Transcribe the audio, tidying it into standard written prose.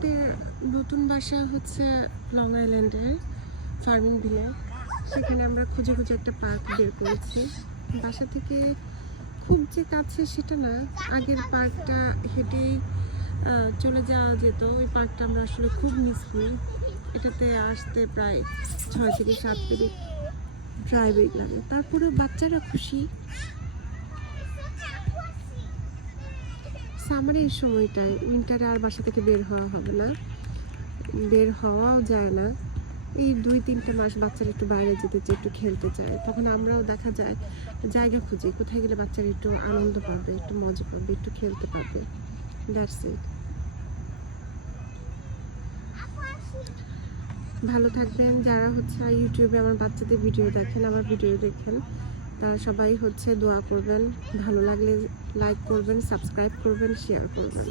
আমাদের নতুন বাসা হচ্ছে লং আইল্যান্ডের ফার্মিং ভিলে। সেখানে আমরা খুঁজে খুঁজে একটা পার্ক বের করেছি। বাসা থেকে খুব যে কাছে সেটা না, আগের পার্কটা হেঁটেই চলে যাওয়া যেত। ওই পার্কটা আমরা আসলে খুব মিস করি। এটাতে আসতে প্রায় 6 থেকে 7 মিনিট ড্রাইভিং লাগে, তারপরেও বাচ্চারা খুশি। সামারের সময়টায়, উইন্টারে আর বাসা থেকে বের হওয়া হবে না, বের হওয়াও যায় না। এই 2-3 মাস বাচ্চারা একটু বাইরে যেতে চায়, একটু খেলতে চায়, তখন আমরাও দেখা যায় জায়গা খুঁজি কোথায় গেলে বাচ্চারা একটু আনন্দ পাবে, একটু মজা পাবে, একটু খেলতে পারবে। That's it. ভালো থাকবেন। যারা হচ্ছে ইউটিউবে আমার বাচ্চাদের ভিডিও দেখেন, আমার ভিডিও দেখেন, তারা সবাই হচ্ছে দোয়া করবেন। ভালো লাগলে লাইক করবেন, সাবস্ক্রাইব করবেন, শেয়ার করবেন।